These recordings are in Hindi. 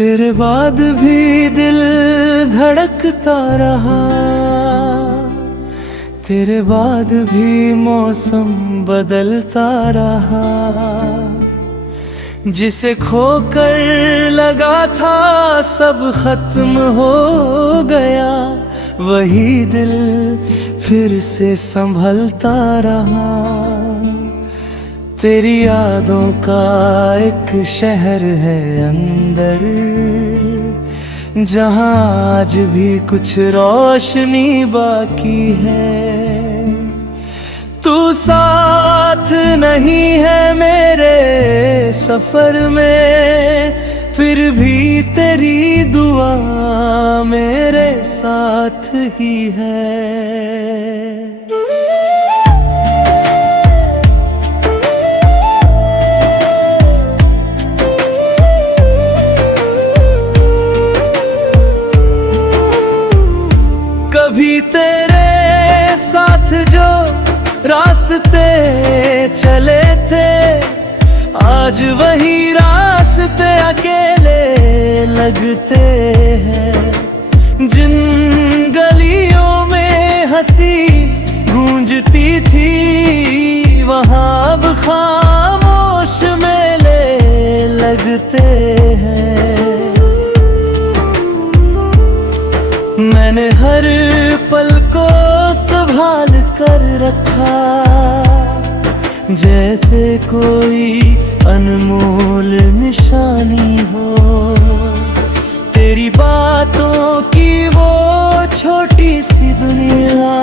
तेरे बाद भी दिल धड़कता रहा, तेरे बाद भी मौसम बदलता रहा। जिसे खोकर लगा था सब खत्म हो गया, वही दिल फिर से संभलता रहा। तेरी यादों का एक शहर है अंदर, जहां आज भी कुछ रोशनी बाकी है। तू साथ नहीं है मेरे सफर में, फिर भी तेरी दुआ मेरे साथ ही है। कभी तेरे साथ जो रास्ते चले थे, आज वही रास्ते अकेले लगते हैं। जिन गलियों में हंसी गूंजती थी, वहाँ अब खामोश मेले लगते हैं। मैंने हर पल को संभाल कर रखा, जैसे कोई अनमोल निशानी हो। तेरी बातों की वो छोटी सी दुनिया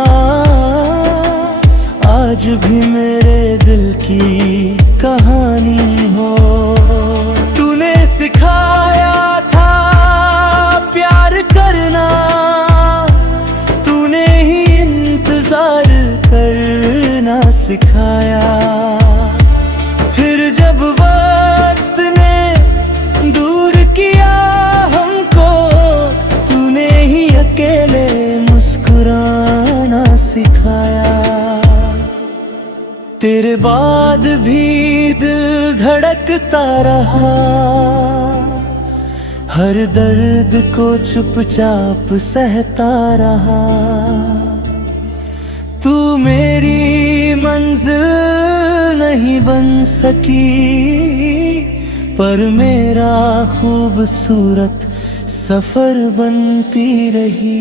आज भी मेरे दिल की कहानी हो। तूने सिखाया था प्यार करना, तूने ही इंतजार करना सिखाया। फिर जब वक्त ने दूर किया हमको, तूने ही अकेले मुस्कुराना सिखाया। तेरे बाद भी दिल धड़कता रहा, हर दर्द को चुपचाप सहता रहा। तू मेरी मंजिल नहीं बन सकी, पर मेरा खूबसूरत सफर बनती रही।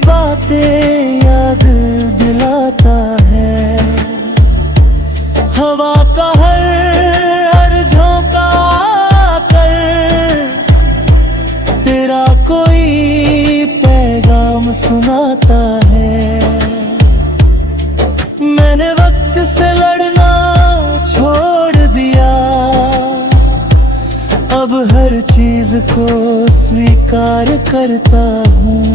बातें याद दिलाता है, हवा का हर झोंका आकर तेरा कोई पैगाम सुनाता है। मैंने वक्त से लड़ना छोड़ दिया, अब हर चीज को स्वीकार करता हूँ।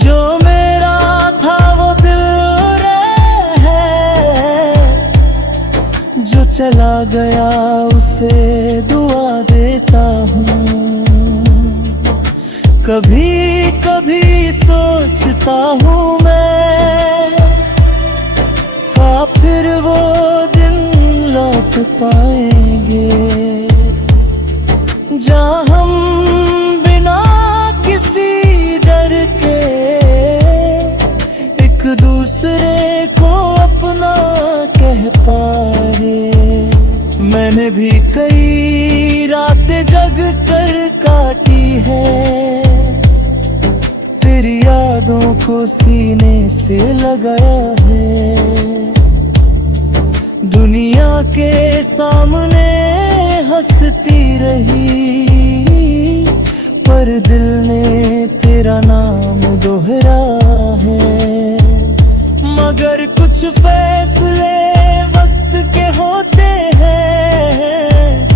जो मेरा था वो दिल है, जो चला गया उसे दुआ देता हूँ। कभी कभी सोचता हूँ मैं, क्या फिर वो दिन लौट पाएंगे, जहाँ हम बिना किसी डर के एक दूसरे को अपना कह पाए। मैंने भी कई रातें जग कर काटी है, तेरी यादों को सीने से लगाया है। दुनिया के सामने हंसती रही, पर दिल ने तेरा नाम दोहरा है। मगर कुछ फैसले वक्त के होते हैं,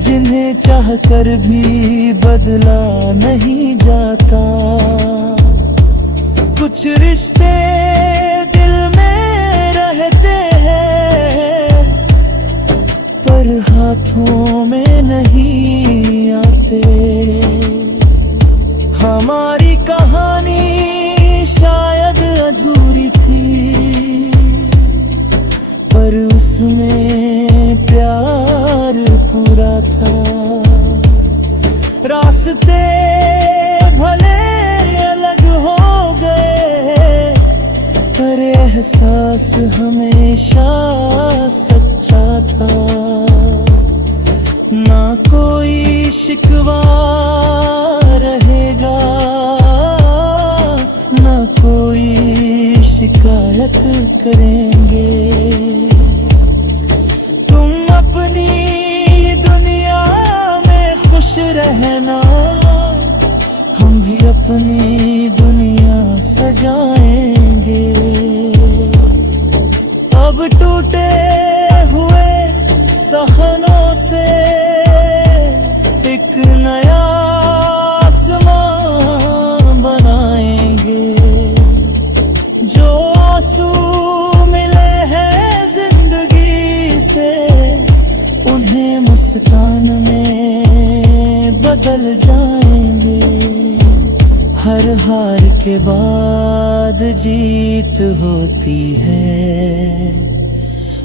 जिन्हें चाह कर भी बदला नहीं जाता। कुछ रिश्ते दिल में रहते हैं, उसमें प्यार पूरा था। रास्ते भले अलग हो गए, पर एहसास हमेशा सच्चा था। ना कोई शिकवा रहेगा, ना कोई शिकायत करेंगे। तुम अपनी दुनिया में खुश रहना, हम भी अपनी दुनिया सजाएंगे। अब टूटे हुए सहनों से एक नया आसमां बनाएंगे। जो आंसू मिले हैं जिंदगी से, उन्हें मुस्कान में बदल जाएंगे। हर हार के बाद जीत होती है,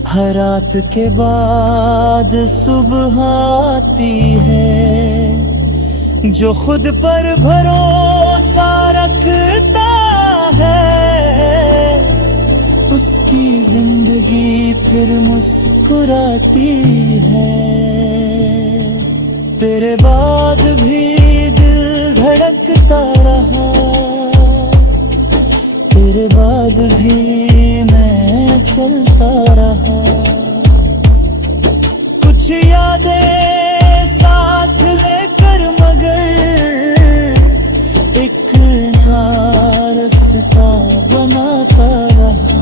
हर रात के बाद सुबह आती है। जो खुद पर भरोसा रखता है, उसकी जिंदगी फिर मुस्कुराती है। तेरे बाद भी दिल धड़कता रहा, तेरे बाद भी मैं चलता रहा। कुछ यादें साथ लेकर, मगर एक नया रास्ता बनाता रहा।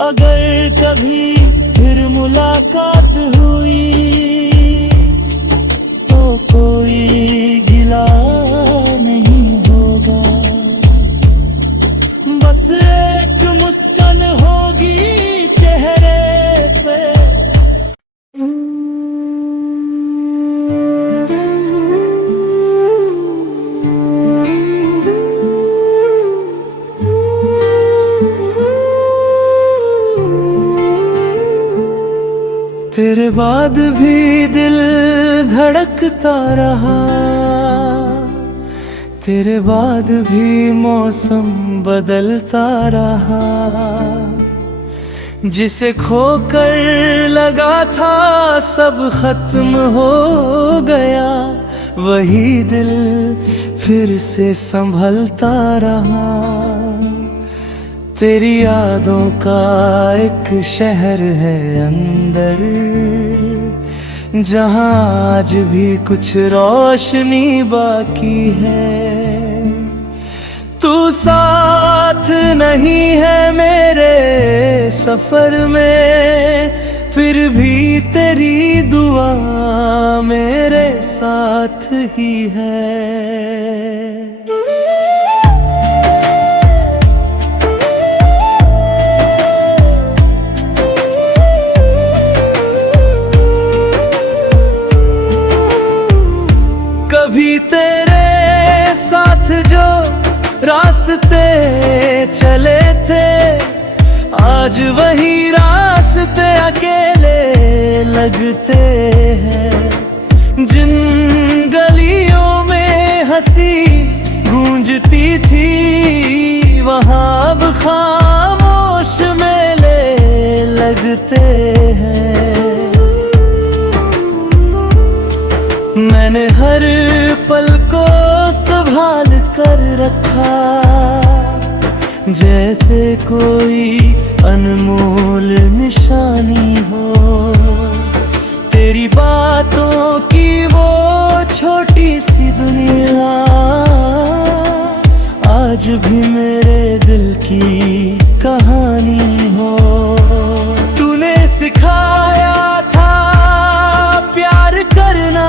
अगर कभी फिर मुलाकात हुई, तो कोई गिला नहीं होगा। बस एक मुस्कान होगी चेहरे पे। तेरे बाद भी दिल धड़कता रहा, तेरे बाद भी मौसम बदलता रहा। जिसे खोकर लगा था सब खत्म हो गया, वही दिल फिर से संभलता रहा। तेरी यादों का एक शहर है अंदर, जहाँ आज भी कुछ रोशनी बाकी है। तू साथ नहीं है मेरे सफर में, फिर भी तेरी दुआ मेरे साथ ही है। कभी तेरे साथ जो रास्ते चले थे, आज वही रास्ते अकेले लगते हैं। जिन गलियों में हंसी गूंजती थी, वहाँ अब खामोश मेले लगते हैं। मैंने हर पल को संभाल कर रखा, जैसे कोई अनमोल निशानी हो। तेरी बातों की वो छोटी सी दुनिया आज भी मेरे दिल की कहानी हो। तूने सिखाया था प्यार करना,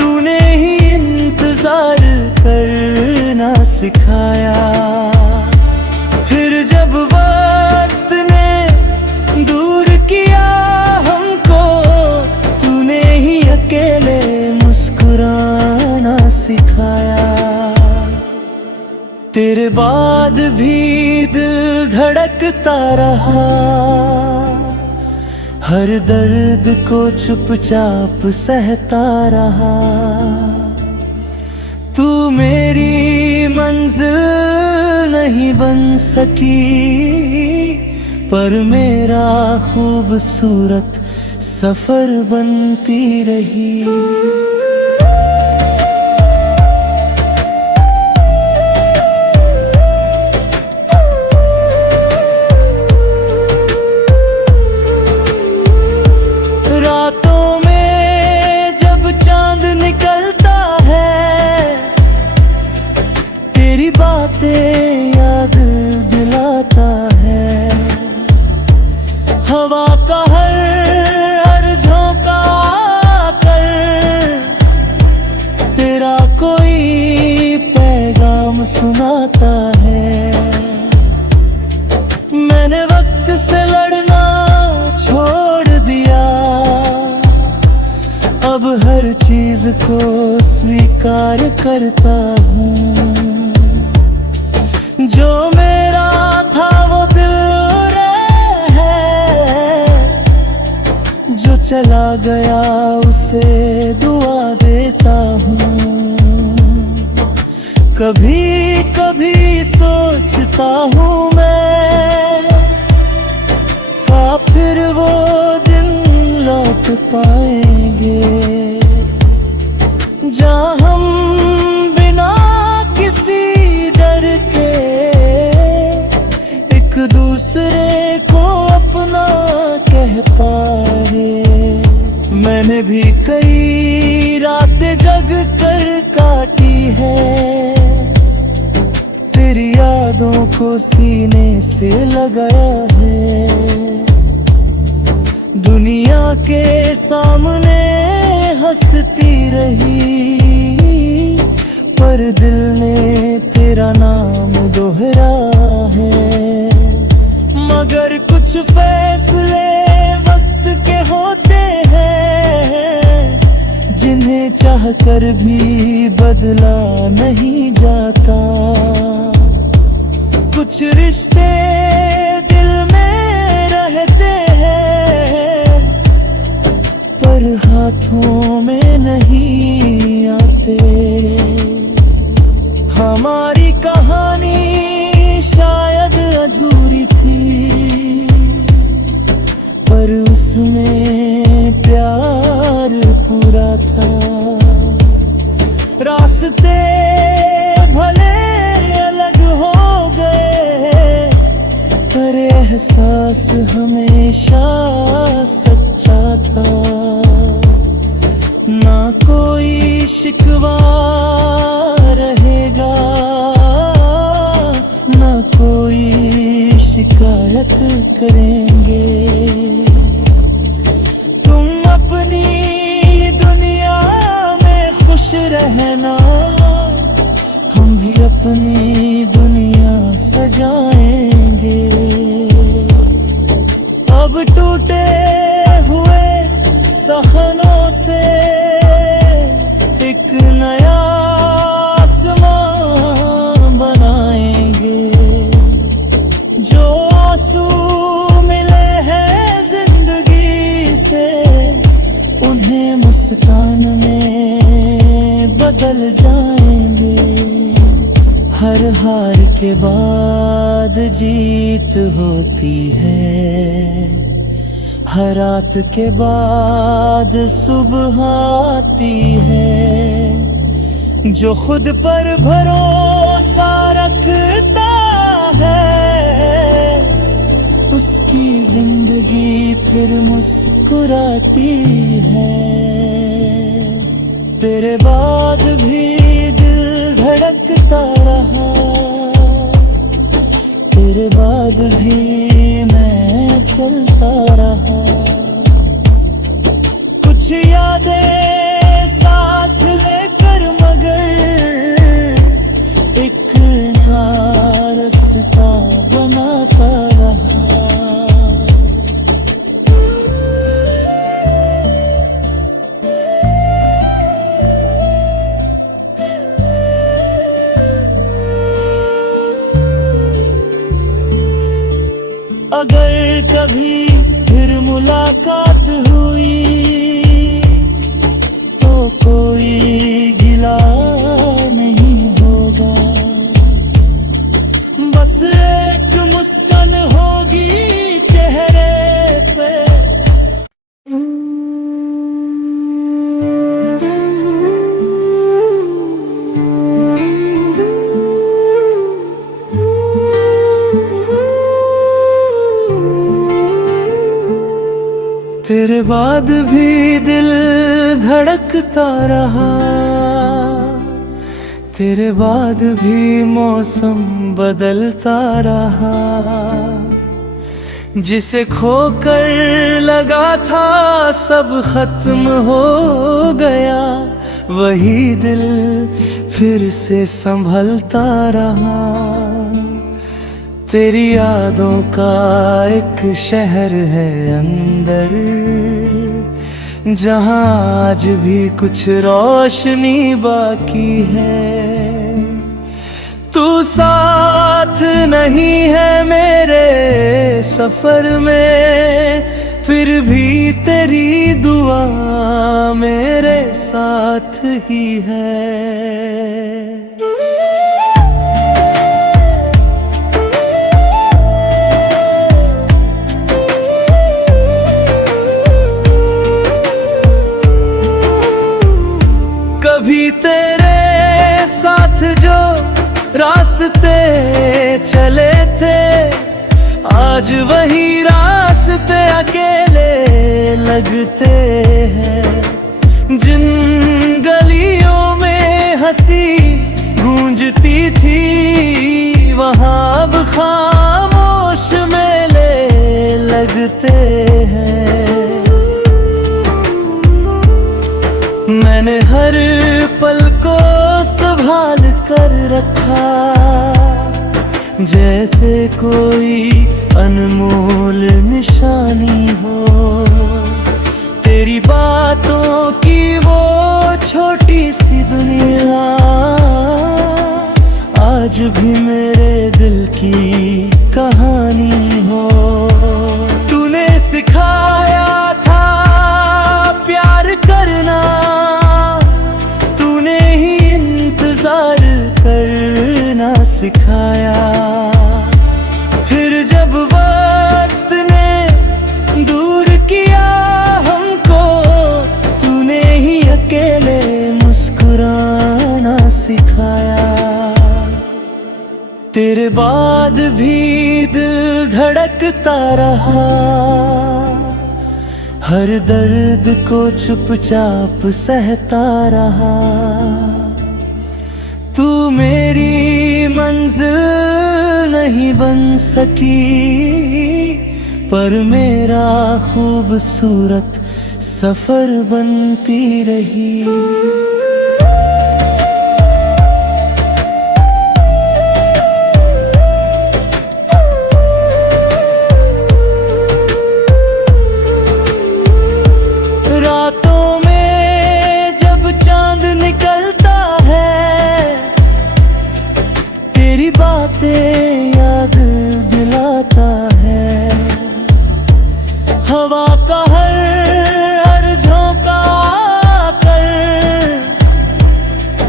तूने ही इंतजार करना सिखाया। फिर जब वक्त ने दूर की तेरे बाद भी दिल धड़कता रहा, हर दर्द को चुपचाप सहता रहा। तू मेरी मंजिल नहीं बन सकी, पर मेरा खूबसूरत सफर बनती रही। रातों में जब चांद निकलता है, तेरी बातें याद दिलाता है। हवा का हर झोंका आकर तेरा कोई पैगाम सुनाता है। मैंने वक्त से लड़ना छोड़ दिया, अब हर चीज को स्वीकार करता हूँ। जो मेरा था वो दिल है, जो चला गया उसे दुआ देता हूँ। कभी कभी सोचता हूँ मैं, का फिर वो दिन लौट पाएंगे, जहाँ हम बिना किसी डर के एक दूसरे को अपना कह पाए। मैंने भी कई रातें जग कर काटी है, तेरी यादों को सीने से लगाया है। दुनिया के सामने हंसती रही, पर दिल ने तेरा नाम दोहरा है। मगर कुछ फैसले वक्त के होते हैं, जिन्हें चाह कर भी बदला नहीं जाता। कुछ रिश्ते दिल में रहते हैं, पर हाथों में नहीं आते। हमारी कहानी शायद अधूरी थी, पर उसमें प्यार पूरा था। रास्ते भले अलग हो गए, पर एहसास हमेशा सच्चा था। ना कोई शिकवा रहेगा, ना कोई शिकायत करेंगे। तुम अपनी दुनिया में खुश रहना, हम भी अपनी दुनिया सजाएंगे। अब टूटे हुए सहनों से एक नया आसमां बनाएंगे। जो आंसू मिले हैं जिंदगी से, उन्हें मुस्कान में बदल जाएंगे। हर हार के बाद जीत होती है, हर रात के बाद सुबह आती है। जो खुद पर भरोसा रखता है, उसकी जिंदगी फिर मुस्कुराती है। तेरे बाद भी दिल धड़कता रहा, तेरे बाद भी मैं चलता रहा। कुछ यादें साथ लेकर मगर एक नया रास्ता बनाता रहा। कभी फिर मुलाकात हुई तो कोई गिला नहीं होगा, बस एक मुस्कान होगी चेहरे पे। तेरे बाद भी दिल धड़कता रहा, तेरे बाद भी मौसम बदलता रहा। जिसे खोकर लगा था सब खत्म हो गया, वही दिल फिर से संभलता रहा। तेरी यादों का एक शहर है अंदर, जहां आज भी कुछ रोशनी बाकी है। तू साथ नहीं है मेरे सफर में, फिर भी तेरी दुआ मेरे साथ ही है। कभी तेरे साथ जो रास्ते चले थे, आज वही रास्ते अकेले लगते हैं। जिन गलियों में हंसी गूंजती थी, वहाँ अब खामोश मेले लगते हैं। मैंने हर पल को संभाल कर रखा, जैसे कोई अनमोल निशानी हो। तेरी बातों की वो छोटी सी दुनिया आज भी मेरे दिल की कहानी हो। तूने सिखाया था प्यार करना, करना सिखाया। फिर जब वक्त ने दूर किया हमको, तूने ही अकेले मुस्कुराना सिखाया। तेरे बाद भी दिल धड़कता रहा, हर दर्द को चुपचाप सहता रहा। तू मेरी मंजिल नहीं बन सकी, पर मेरा खूबसूरत सफर बनती रही। रातों में जब चांद निकलता है, तेरी बातें याद दिलाता है। हवा का हर झोंका आकर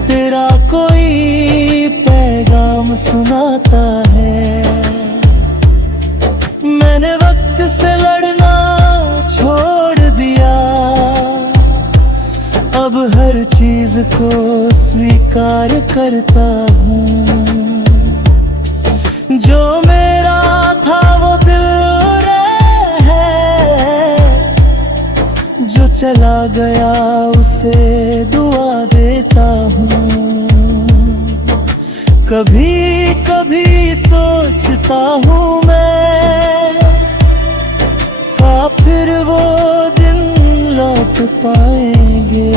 तेरा कोई पैगाम सुनाता है। मैंने वक्त से लड़ना छोड़ दिया, अब हर चीज को स्वीकार करता हूँ। जो मेरा था वो दिल है, जो चला गया उसे दुआ देता हूँ। कभी कभी सोचता हूँ मैं, का फिर वो दिन लौट पाएंगे,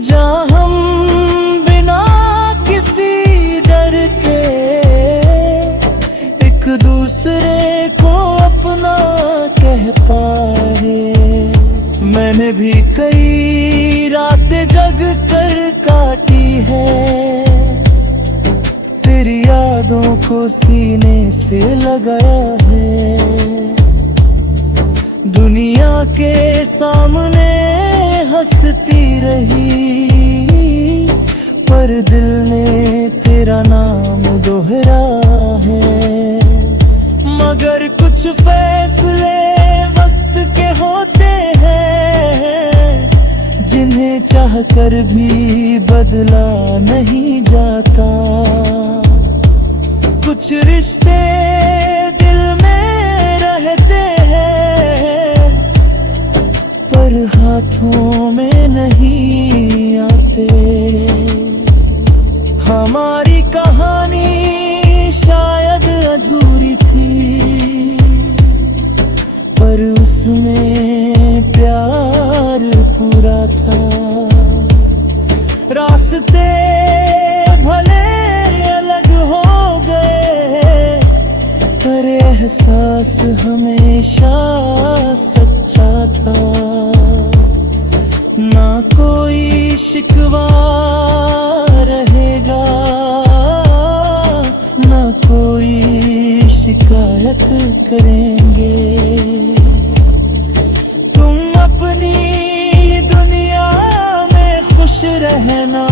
जहाँ हम बिना किसी डर के एक दूसरे को अपना कह पाए। मैंने भी कई रातें जग कर काटी है, तेरी यादों को सीने से लगाया है। दुनिया के सामने हंसती रही, पर दिल ने तेरा नाम दोहरा है। मगर कुछ फैसले वक्त के होते हैं, जिन्हें चाह कर भी बदला नहीं जाता। कुछ रिश्ते दिल में रहते हैं, पर हाथों में नहीं आते। हमारी कहानी शायद अधूरी थी, पर उसमें प्यार पूरा था। रास्ते भले अलग हो गए, पर एहसास हमेशा सच्चा था। ना कोई शिकवा रहेगा, ना कोई शिकायत करेंगे। तुम अपनी दुनिया में खुश रहना,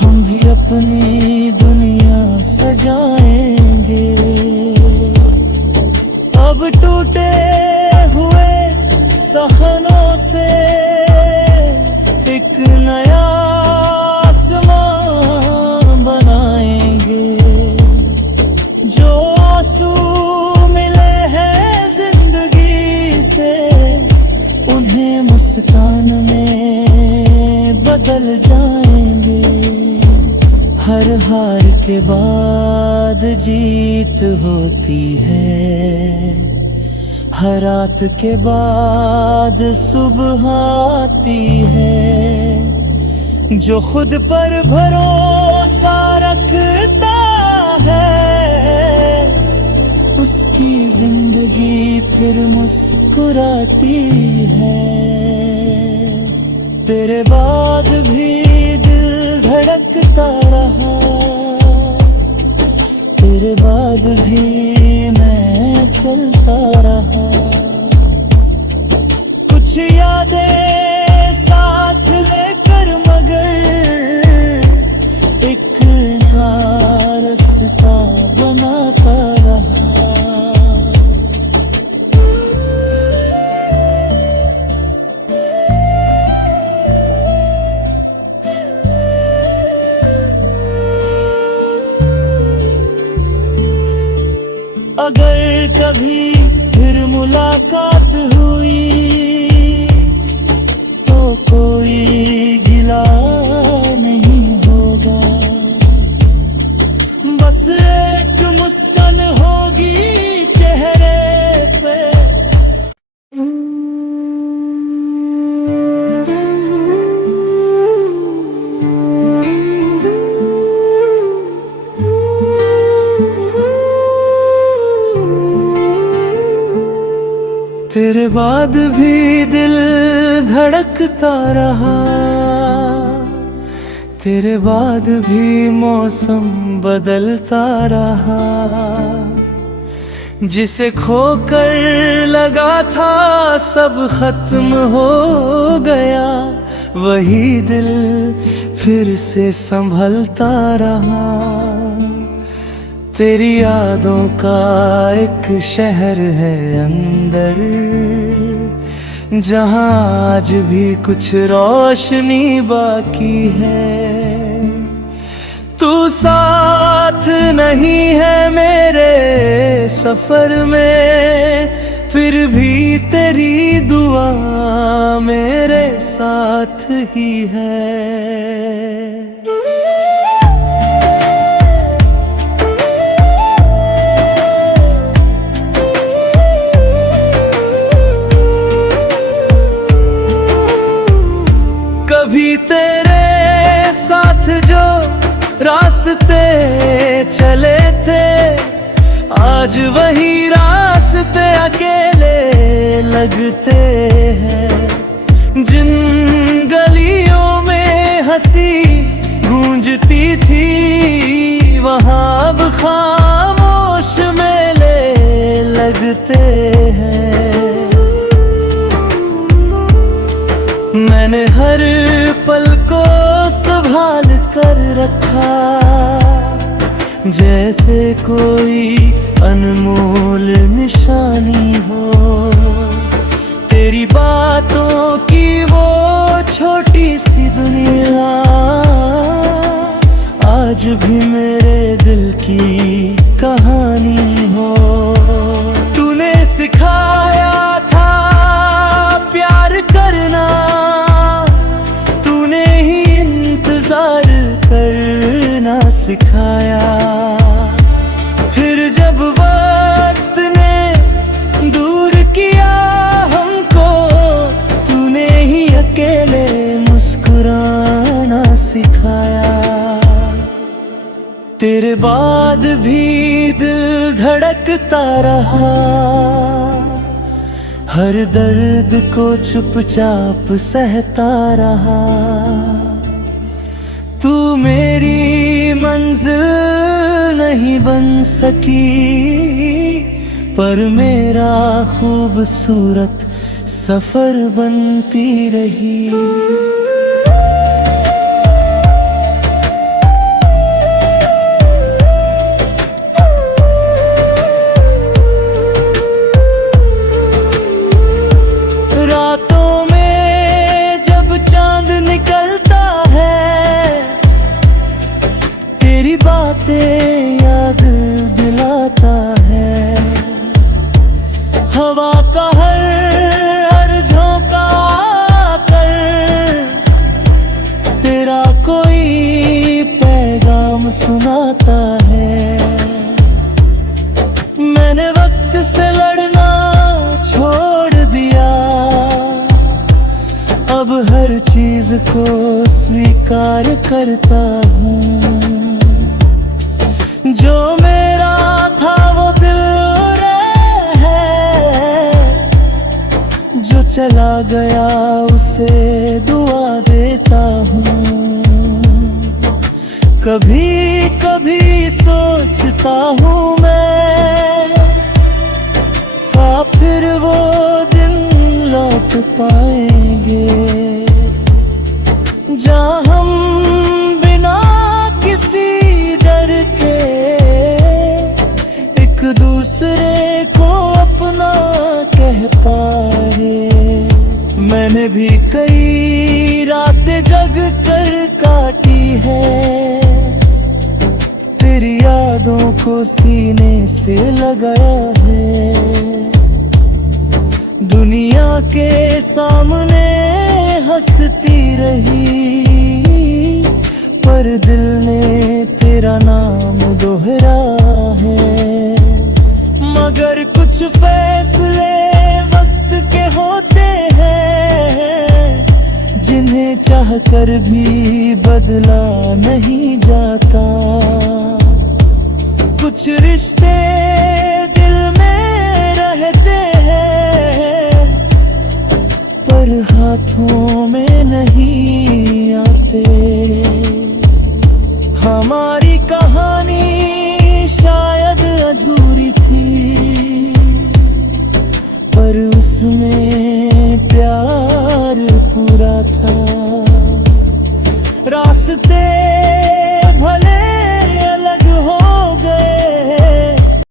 हम भी अपनी दुनिया सजाएंगे। अब टूटे हुए सहनों से एक नया आसमां बनाएंगे। जो आंसू मिले हैं जिंदगी से, उन्हें मुस्कान में बदल जाएंगे। हर हार के बाद जीत होती है, हर रात के बाद सुबह आती है। जो खुद पर भरोसा रखता है, उसकी जिंदगी फिर मुस्कुराती है। तेरे बाद भी दिल धड़कता रहा, तेरे बाद भी मैं चलता रहा। कुछ यादें साथ लेकर, मगर एक नया रास्ता बनाता रहा। अगर कभी फिर मुलाकात हुई, तो कोई गिला नहीं होगा। बस एक मुस्कान होगी चेहरे पे। तेरे बाद भी दिल धड़कता रहा, तेरे बाद भी मौसम बदलता रहा। जिसे खोकर लगा था सब खत्म हो गया, वही दिल फिर से संभलता रहा। तेरी यादों का एक शहर है अंदर, जहाँ आज भी कुछ रोशनी बाकी है। तू साथ नहीं है मेरे सफर में, फिर भी तेरी दुआ मेरे साथ ही है। कभी तेरे साथ जो रास्ते चले थे, आज वही रास्ते अकेले लगते हैं। जिन गलियों में हंसी गूंजती थी, वहाँ अब मैंने हर पल को संभाल कर रखा, जैसे कोई अनमोल निशानी हो। तेरी बातों की वो छोटी सी दुनिया आज भी मेरे दिल की कहानी हो। तूने सिखाया था प्यार करना, तूने ही इंतजार करना सिखाया। फिर जब वक्त ने दूर किया हमको, तूने ही अकेले मुस्कुराना सिखाया। तेरे बाद भी दिल धड़कता रहा, हर दर्द को चुपचाप सहता रहा। तू मेरी मंजिल नहीं बन सकी, पर मेरा खूबसूरत सफर बनती रही। बातें याद दिलाता है, हवा का हर झोंका कर तेरा कोई पैगाम सुनाता है। मैंने वक्त से लड़ना छोड़ दिया, अब हर चीज को स्वीकार करता हूँ। जो मेरा था वो दिल है, जो चला गया उसे दुआ देता हूँ। कभी कभी सोचता हूँ मैं, क्या फिर वो दिन लौट पाएंगे, जहाँ हम बिना किसी डर के एक दूसरे को अपना कह पाए। मैंने भी कई रातें जग कर काटी है, तेरी यादों को सीने से लगाया है। दुनिया के सामने हंसती रही, पर दिल ने तेरा नाम दोहरा है। मगर कुछ फैसले वक्त के होते हैं, जिन्हें चाह कर भी बदला नहीं जाता। कुछ रिश्ते दिल में रहते हैं, पर हाथों में नहीं आते। हमारी कहानी शायद अधूरी थी, पर उसमें प्यार पूरा था। रास्ते